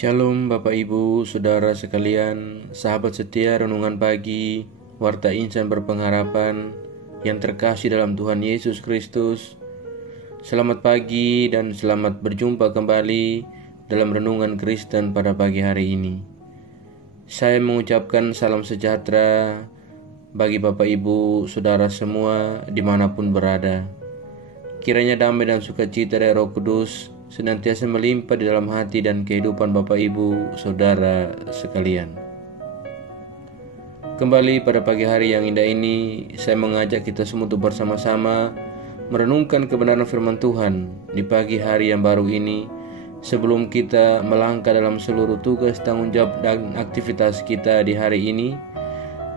Shalom Bapak Ibu, Saudara sekalian, sahabat setia Renungan Pagi, Warta Insan Berpengharapan yang terkasih dalam Tuhan Yesus Kristus. Selamat pagi dan selamat berjumpa kembali dalam Renungan Kristen pada pagi hari ini. Saya mengucapkan salam sejahtera bagi Bapak Ibu, Saudara semua dimanapun berada. Kiranya damai dan sukacita dari Roh Kudus senantiasa melimpah di dalam hati dan kehidupan Bapak Ibu, Saudara sekalian. Kembali pada pagi hari yang indah ini, saya mengajak kita semua untuk bersama-sama merenungkan kebenaran firman Tuhan di pagi hari yang baru ini, sebelum kita melangkah dalam seluruh tugas, tanggung jawab dan aktivitas kita di hari ini.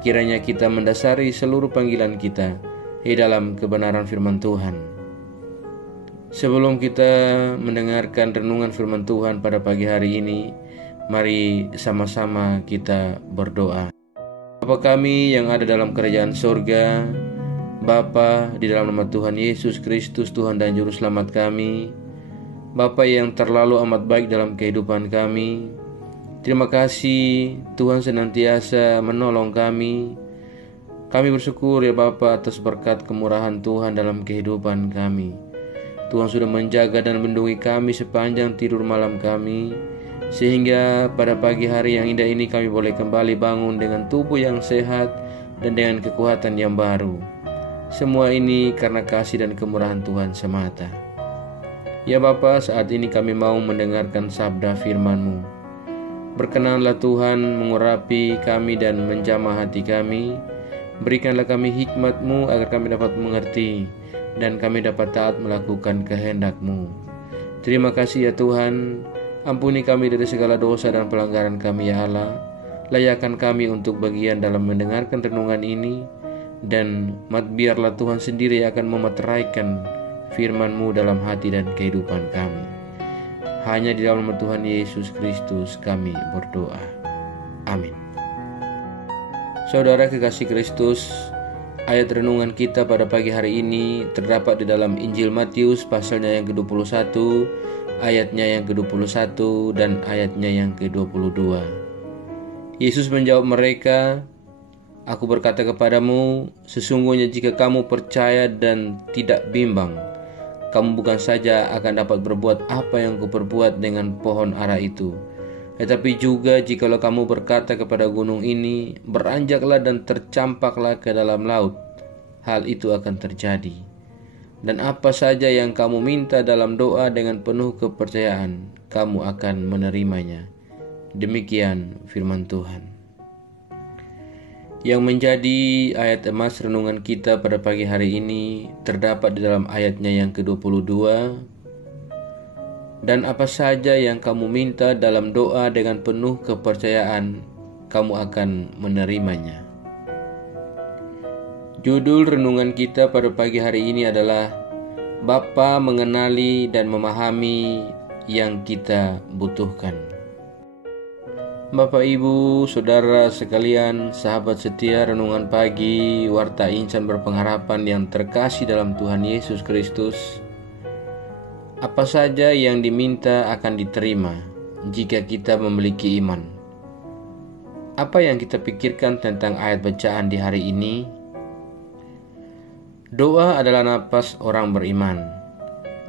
Kiranya kita mendasari seluruh panggilan kita di dalam kebenaran firman Tuhan. Sebelum kita mendengarkan renungan firman Tuhan pada pagi hari ini, mari sama-sama kita berdoa. Bapa kami yang ada dalam kerajaan surga, Bapa, di dalam nama Tuhan Yesus Kristus, Tuhan dan Juru Selamat kami, Bapa yang terlalu amat baik dalam kehidupan kami, terima kasih Tuhan senantiasa menolong kami. Kami bersyukur ya Bapa atas berkat kemurahan Tuhan dalam kehidupan kami. Tuhan sudah menjaga dan melindungi kami sepanjang tidur malam kami, sehingga pada pagi hari yang indah ini kami boleh kembali bangun dengan tubuh yang sehat dan dengan kekuatan yang baru. Semua ini karena kasih dan kemurahan Tuhan semata. Ya Bapa, saat ini kami mau mendengarkan sabda firman-Mu. Berkenanlah Tuhan mengurapi kami dan menjamah hati kami. Berikanlah kami hikmat-Mu agar kami dapat mengerti dan kami dapat taat melakukan kehendak-Mu. Terima kasih ya Tuhan, ampuni kami dari segala dosa dan pelanggaran kami ya Allah. Layakkan kami untuk bagian dalam mendengarkan renungan ini, dan biarlah Tuhan sendiri akan memeteraikan firman-Mu dalam hati dan kehidupan kami. Hanya di dalam nama Tuhan Yesus Kristus kami berdoa. Amin. Saudara kekasih Kristus, ayat renungan kita pada pagi hari ini terdapat di dalam Injil Matius pasalnya yang ke-21, ayatnya yang ke-21 dan ayatnya yang ke-22. Yesus menjawab mereka, "Aku berkata kepadamu, sesungguhnya jika kamu percaya dan tidak bimbang, kamu bukan saja akan dapat berbuat apa yang kuperbuat dengan pohon ara itu, tetapi juga jikalau kamu berkata kepada gunung ini, beranjaklah dan tercampaklah ke dalam laut, hal itu akan terjadi. Dan apa saja yang kamu minta dalam doa dengan penuh kepercayaan, kamu akan menerimanya." Demikian firman Tuhan. Yang menjadi ayat emas renungan kita pada pagi hari ini terdapat di dalam ayatnya yang ke-22. Dan apa saja yang kamu minta dalam doa dengan penuh kepercayaan, kamu akan menerimanya. Judul renungan kita pada pagi hari ini adalah Bapa mengenali dan memahami yang kita butuhkan. Bapak Ibu, Saudara sekalian, sahabat setia Renungan Pagi, Warta Insan Berpengharapan yang terkasih dalam Tuhan Yesus Kristus, apa saja yang diminta akan diterima jika kita memiliki iman. Apa yang kita pikirkan tentang ayat bacaan di hari ini? Doa adalah napas orang beriman.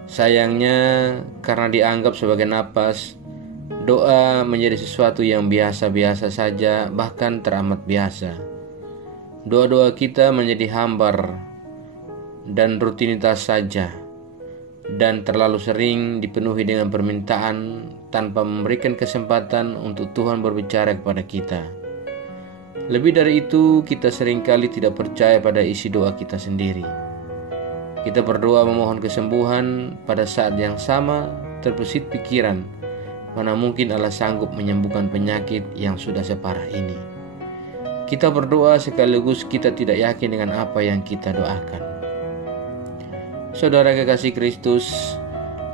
Sayangnya, karena dianggap sebagai napas, doa menjadi sesuatu yang biasa-biasa saja, bahkan teramat biasa. Doa-doa kita menjadi hambar dan rutinitas saja, dan terlalu sering dipenuhi dengan permintaan tanpa memberikan kesempatan untuk Tuhan berbicara kepada kita. Lebih dari itu, kita seringkali tidak percaya pada isi doa kita sendiri. Kita berdoa memohon kesembuhan, pada saat yang sama terbesit pikiran, mana mungkin Allah sanggup menyembuhkan penyakit yang sudah separah ini. Kita berdoa sekaligus kita tidak yakin dengan apa yang kita doakan. Saudara kekasih Kristus,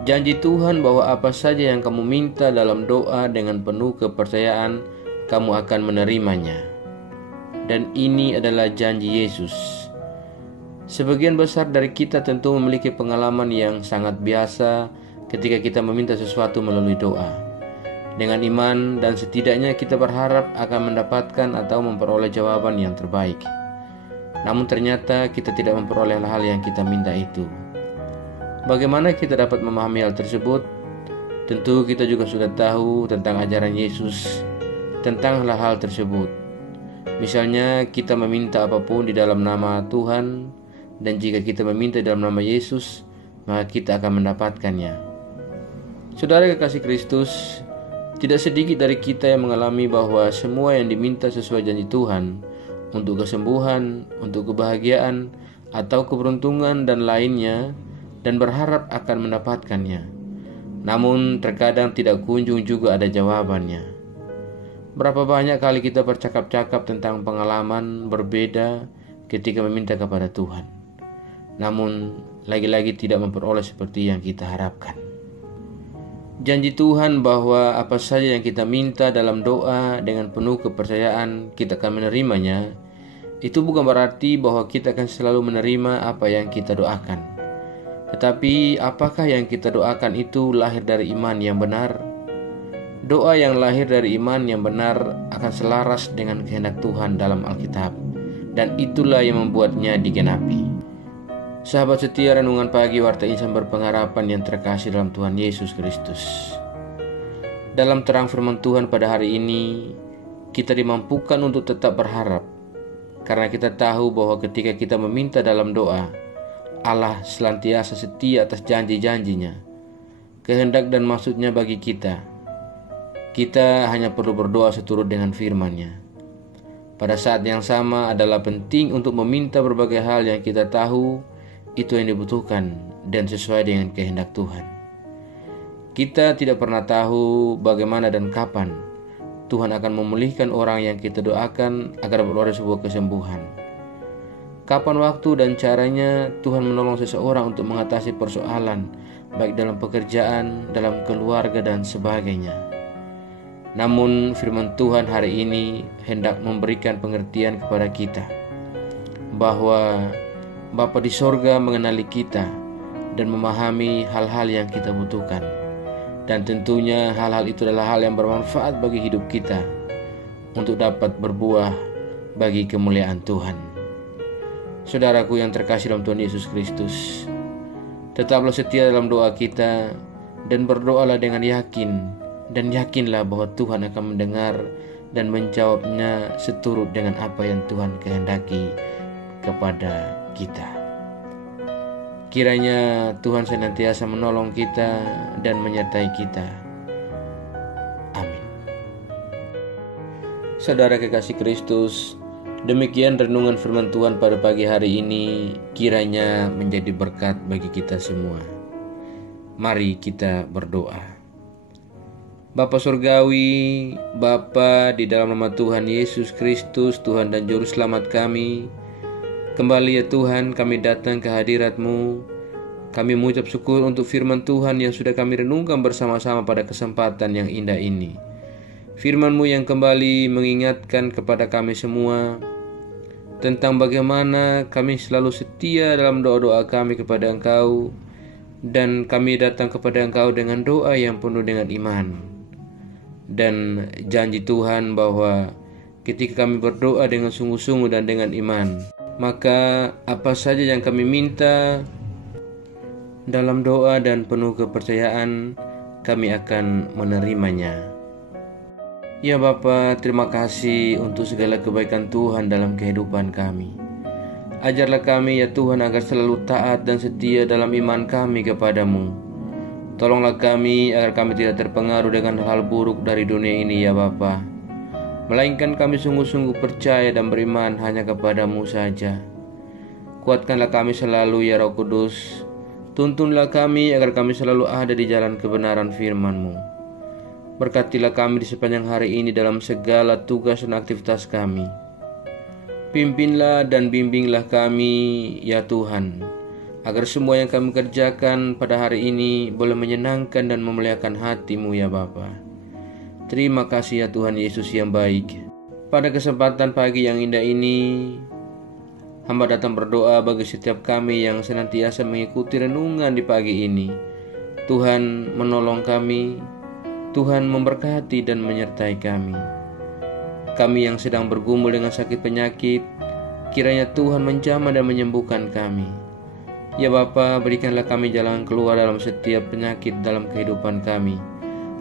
janji Tuhan bahwa apa saja yang kamu minta dalam doa dengan penuh kepercayaan, kamu akan menerimanya. Dan ini adalah janji Yesus. Sebagian besar dari kita tentu memiliki pengalaman yang sangat biasa ketika kita meminta sesuatu melalui doa. dengan iman, dan setidaknya kita berharap akan mendapatkan atau memperoleh jawaban yang terbaik. Namun ternyata kita tidak memperoleh hal yang kita minta itu. Bagaimana kita dapat memahami hal tersebut? Tentu kita juga sudah tahu tentang ajaran Yesus tentang hal-hal tersebut. Misalnya kita meminta apapun di dalam nama Tuhan, dan jika kita meminta dalam nama Yesus, maka kita akan mendapatkannya. Saudara kekasih Kristus, tidak sedikit dari kita yang mengalami bahwa semua yang diminta sesuai janji Tuhan untuk kesembuhan, untuk kebahagiaan, atau keberuntungan dan lainnya, dan berharap akan mendapatkannya. Namun terkadang tidak kunjung juga ada jawabannya. Berapa banyak kali kita bercakap-cakap tentang pengalaman berbeda ketika meminta kepada Tuhan, namun lagi-lagi tidak memperoleh seperti yang kita harapkan. Janji Tuhan bahwa apa saja yang kita minta dalam doa dengan penuh kepercayaan kita akan menerimanya, itu bukan berarti bahwa kita akan selalu menerima apa yang kita doakan. Tetapi apakah yang kita doakan itu lahir dari iman yang benar? Doa yang lahir dari iman yang benar akan selaras dengan kehendak Tuhan dalam Alkitab, dan itulah yang membuatnya digenapi. Sahabat setia renungan pagi Warta Insan berpengharapan yang terkasih dalam Tuhan Yesus Kristus. Dalam terang firman Tuhan pada hari ini, kita dimampukan untuk tetap berharap, karena kita tahu bahwa ketika kita meminta dalam doa, Allah senantiasa setia atas janji-janjinya, kehendak dan maksudnya bagi kita. Kita hanya perlu berdoa seturut dengan firman-Nya. Pada saat yang sama adalah penting untuk meminta berbagai hal yang kita tahu itu yang dibutuhkan dan sesuai dengan kehendak Tuhan. Kita tidak pernah tahu bagaimana dan kapan Tuhan akan memulihkan orang yang kita doakan agar beroleh sebuah kesembuhan. Kapan waktu dan caranya Tuhan menolong seseorang untuk mengatasi persoalan, baik dalam pekerjaan, dalam keluarga, dan sebagainya. Namun firman Tuhan hari ini hendak memberikan pengertian kepada kita bahwa Bapa di sorga mengenali kita dan memahami hal-hal yang kita butuhkan. Dan tentunya hal-hal itu adalah hal yang bermanfaat bagi hidup kita untuk dapat berbuah bagi kemuliaan Tuhan. Saudaraku yang terkasih dalam Tuhan Yesus Kristus, tetaplah setia dalam doa kita dan berdoalah dengan yakin. Dan yakinlah bahwa Tuhan akan mendengar dan menjawabnya seturut dengan apa yang Tuhan kehendaki kepada kita. Kiranya Tuhan senantiasa menolong kita dan menyertai kita. Amin. Saudara kekasih Kristus, demikian renungan firman Tuhan pada pagi hari ini, kiranya menjadi berkat bagi kita semua. Mari kita berdoa. Bapa Surgawi, Bapa di dalam nama Tuhan Yesus Kristus, Tuhan dan Juru Selamat kami, kembali ya Tuhan kami datang ke hadirat-Mu. Kami mengucap syukur untuk firman Tuhan yang sudah kami renungkan bersama-sama pada kesempatan yang indah ini. Firman-Mu yang kembali mengingatkan kepada kami semua tentang bagaimana kami selalu setia dalam doa-doa kami kepada Engkau, dan kami datang kepada Engkau dengan doa yang penuh dengan iman. Dan janji Tuhan bahwa ketika kami berdoa dengan sungguh-sungguh dan dengan iman, maka apa saja yang kami minta dalam doa dan penuh kepercayaan, kami akan menerimanya. Ya Bapa, terima kasih untuk segala kebaikan Tuhan dalam kehidupan kami. Ajarlah kami ya Tuhan agar selalu taat dan setia dalam iman kami kepadamu. Tolonglah kami agar kami tidak terpengaruh dengan hal buruk dari dunia ini ya Bapa, melainkan kami sungguh-sungguh percaya dan beriman hanya kepadamu saja. Kuatkanlah kami selalu ya Roh Kudus. Tuntunlah kami agar kami selalu ada di jalan kebenaran firman-Mu. Berkatilah kami di sepanjang hari ini dalam segala tugas dan aktivitas kami. Pimpinlah dan bimbinglah kami ya Tuhan, agar semua yang kami kerjakan pada hari ini boleh menyenangkan dan memuliakan hati-Mu ya Bapa. Terima kasih ya Tuhan Yesus yang baik. Pada kesempatan pagi yang indah ini, hamba datang berdoa bagi setiap kami yang senantiasa mengikuti renungan di pagi ini. Tuhan menolong kami, Tuhan memberkati dan menyertai kami. Kami yang sedang bergumul dengan sakit penyakit, kiranya Tuhan menjamah dan menyembuhkan kami. Ya Bapa, berikanlah kami jalan keluar dalam setiap penyakit dalam kehidupan kami,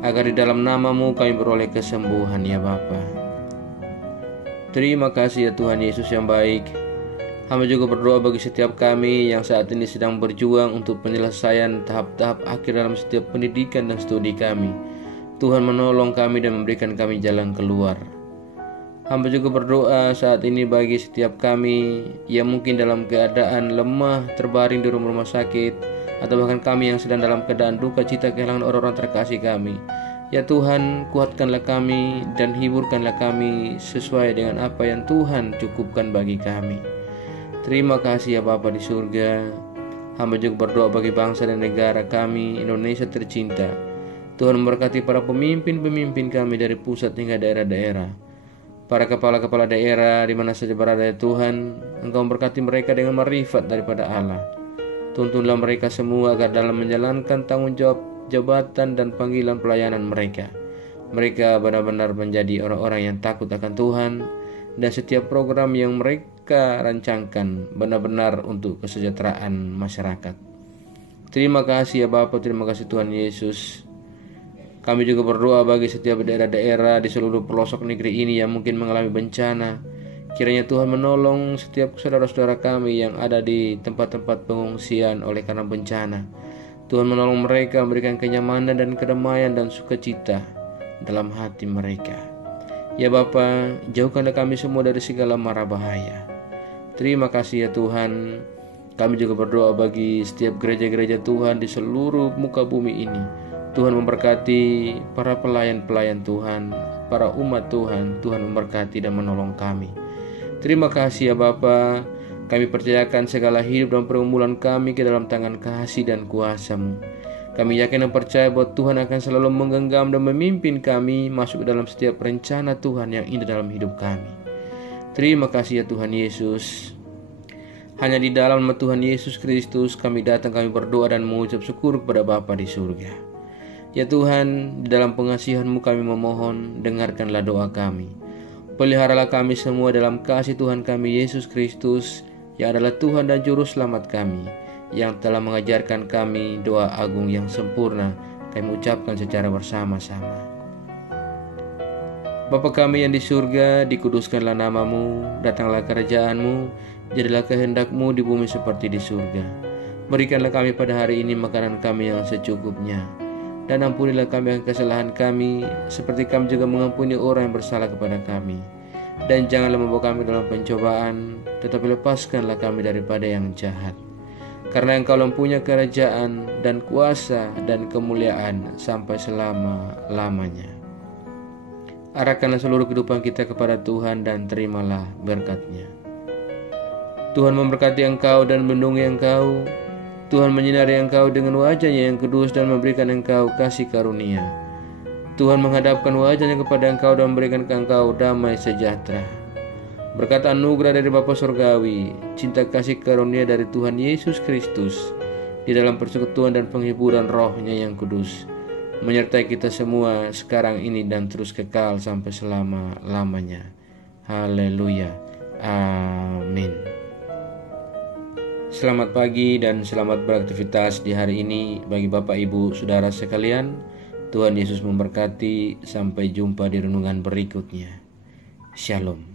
agar di dalam nama-Mu kami beroleh kesembuhan ya Bapa. Terima kasih ya Tuhan Yesus yang baik. Hamba juga berdoa bagi setiap kami yang saat ini sedang berjuang untuk penyelesaian tahap-tahap akhir dalam setiap pendidikan dan studi kami. Tuhan menolong kami dan memberikan kami jalan keluar. Hamba juga berdoa saat ini bagi setiap kami yang mungkin dalam keadaan lemah, terbaring di rumah sakit, atau bahkan kami yang sedang dalam keadaan duka cita kehilangan orang-orang terkasih kami. Ya Tuhan, kuatkanlah kami dan hiburkanlah kami sesuai dengan apa yang Tuhan cukupkan bagi kami. Terima kasih ya Bapa di surga. Hamba juga berdoa bagi bangsa dan negara kami, Indonesia tercinta. Tuhan memberkati para pemimpin-pemimpin kami dari pusat hingga daerah-daerah. Para kepala-kepala daerah di mana saja berada ya Tuhan, Engkau memberkati mereka dengan marifat daripada Allah. Tuntunlah mereka semua agar dalam menjalankan tanggung jawab jabatan dan panggilan pelayanan mereka, benar-benar menjadi orang-orang yang takut akan Tuhan, dan setiap program yang mereka rancangkan benar-benar untuk kesejahteraan masyarakat. Terima kasih ya Bapa, terima kasih Tuhan Yesus. Kami juga berdoa bagi setiap daerah-daerah di seluruh pelosok negeri ini yang mungkin mengalami bencana. Kiranya Tuhan menolong setiap saudara-saudara kami yang ada di tempat-tempat pengungsian oleh karena bencana. Tuhan menolong mereka, memberikan kenyamanan dan kedamaian dan sukacita dalam hati mereka. Ya Bapa, jauhkanlah kami semua dari segala mara bahaya. Terima kasih ya Tuhan. Kami juga berdoa bagi setiap gereja-gereja Tuhan di seluruh muka bumi ini. Tuhan memberkati para pelayan-pelayan Tuhan, para umat Tuhan. Tuhan memberkati dan menolong kami. Terima kasih ya Bapa. Kami percayakan segala hidup dan pergumulan kami ke dalam tangan kasih dan kuasa-Mu. Kami yakin dan percaya bahwa Tuhan akan selalu menggenggam dan memimpin kami masuk ke dalam setiap rencana Tuhan yang indah dalam hidup kami. Terima kasih ya Tuhan Yesus. Hanya di dalam nama Tuhan Yesus Kristus kami datang, kami berdoa dan mengucap syukur kepada Bapa di surga. Ya Tuhan, di dalam pengasihan-Mu kami memohon, dengarkanlah doa kami. Peliharalah kami semua dalam kasih Tuhan kami Yesus Kristus, yang adalah Tuhan dan Juru Selamat kami, yang telah mengajarkan kami doa agung yang sempurna. Kami ucapkan secara bersama-sama. Bapa kami yang di surga, dikuduskanlah nama-Mu, datanglah kerajaan-Mu, jadilah kehendak-Mu di bumi seperti di surga. Berikanlah kami pada hari ini makanan kami yang secukupnya, dan ampunilah kami kesalahan kami, seperti kami juga mengampuni orang yang bersalah kepada kami. Dan janganlah membawa kami dalam pencobaan, tetapi lepaskanlah kami daripada yang jahat. Karena Engkau mempunyai kerajaan dan kuasa dan kemuliaan sampai selama-lamanya. Arahkanlah seluruh kehidupan kita kepada Tuhan dan terimalah berkat-Nya. Tuhan memberkati engkau dan melindungi engkau. Tuhan menyinari engkau dengan wajah-Nya yang kudus dan memberikan engkau kasih karunia. Tuhan menghadapkan wajah-Nya kepada engkau dan memberikan ke engkau damai sejahtera. Berkat anugerah dari Bapa Surgawi, cinta kasih karunia dari Tuhan Yesus Kristus, di dalam persekutuan dan penghiburan Roh-Nya yang kudus, menyertai kita semua sekarang ini dan terus kekal sampai selama-lamanya. Haleluya. Amin. Selamat pagi dan selamat beraktivitas di hari ini bagi Bapak Ibu Saudara sekalian. Tuhan Yesus memberkati. Sampai jumpa di renungan berikutnya. Shalom.